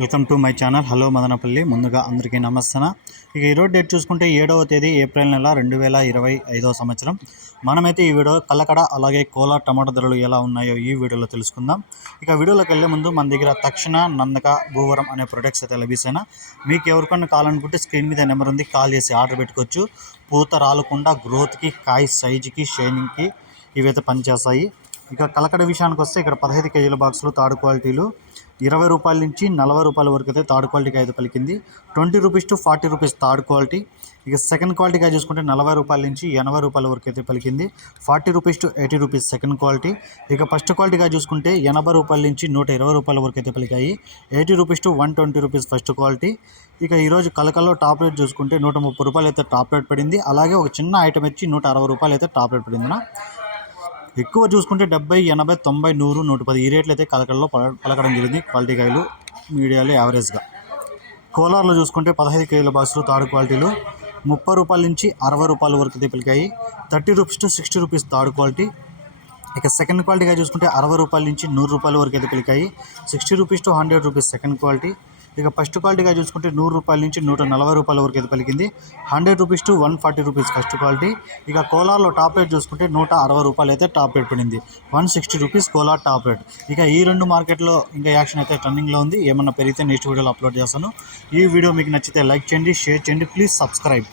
Welcome to my channel. Hello Madanapalle. ముందుగా అందరికీ నమస్తన? ఇక ఈరోజు డేట్ చూసుకుంటే ఏడవ తేదీ ఏప్రిల్ నెల రెండు వేల ఇరవై ఐదవ సంవత్సరం. మనమైతే ఈ వీడియో కల్లకడ అలాగే కోలా టమాటా ధరలు ఎలా ఉన్నాయో ఈ వీడియోలో తెలుసుకుందాం. ఇక వీడియోలోకి వెళ్ళే ముందు మన దగ్గర తక్షణ నందక భూవరం అనే ప్రొడక్ట్స్ అయితే లభిస్తాయి మీకు ఎవరికన్నా కావాలనుకుంటే స్క్రీన్ మీద నెంబర్ ఉంది కాల్ చేసి ఆర్డర్ పెట్టుకోవచ్చు. పూత రాలకుండా గ్రోత్కి కాయ సైజుకి షైనింగ్కి ఇవైతే పనిచేస్తాయి. ఇక కలకడ విషయానికి వస్తే ఇక్కడ పదహైదు కేజీల బాక్సులు తాడు క్వాలిటీలు. ఇరవై రూపాయల నుంచి నలభై రూపాయల వరకు అయితే థర్డ్ క్వాలిటీకి అయితే పలికింది. Twenty rupees to forty rupees third quality. ఇక సెకండ్ క్వాలిటీగా చూసుకుంటే నలభై రూపాయల నుంచి ఎనభై రూపాయల వరకు అయితే పలికింది. Forty rupees to eighty rupees second quality. ఇక ఫస్ట్ క్వాలిటీగా చూసుకుంటే ఎనభై రూపాయల నుంచి నూట ఇరవై రూపాయల వరకు అయితే పలికాయి. Eighty rupees to one twenty rupees first quality. ఇక ఈరోజు కలకల్లో టాప్ రేట్ చూసుకుంటే నూట ముప్పై రూపాయలు అయితే టాప్ రేట్ పడింది. అలాగే ఒక చిన్న ఐటమ్ వచ్చి నూట అరవై రూపాయలు అయితే టాప్ రేట్ పడింది ఎక్కువ చూసుకుంటే డెబ్బై ఎనభై తొంభై నూరు నూట పది ఈ రేట్లు అయితే కలకడలో పల పలకడం జరిగింది క్వాలిటీ కాయలు మీడియాలో యావరేజ్గా. కోలార్లో చూసుకుంటే పదహైదు కేజీల బాక్సులు తాడు క్వాలిటీలు ముప్పై రూపాయల నుంచి అరవై రూపాయల వరకు అయితే పలికాయి thirty rupees to sixty rupees third quality. ఇక సెకండ్ క్వాలిటీగా చూసుకుంటే అరవై రూపాయల నుంచి నూరు రూపాయల వరకు అయితే పలికాయి sixty rupees to hundred rupees second quality. ఇక ఫస్ట్ క్వాలిటీగా చూసుకుంటే నూరు రూపాయల నుంచి నూట నలభై రూపాయల వరకు అయితే పలికింది hundred rupees to one forty rupees first quality. ఇక కోలార్లో టాప్ రేట్ చూసుకుంటే నూట అరవై రూపాయలు అయితే టాప్ రేట్ పడింది. One sixty rupees Kolar top rate. ఇక ఈ రెండు మార్కెట్లో ఇంకా యాక్షన్ అయితే ట్రెండింగ్లో ఉంది. ఏమన్నా పెరిగితే నెక్స్ట్ వీడియోలో అప్లోడ్ చేస్తాను. ఈ వీడియో మీకు నచ్చితే లైక్ చేయండి షేర్ చేయండి. Please subscribe.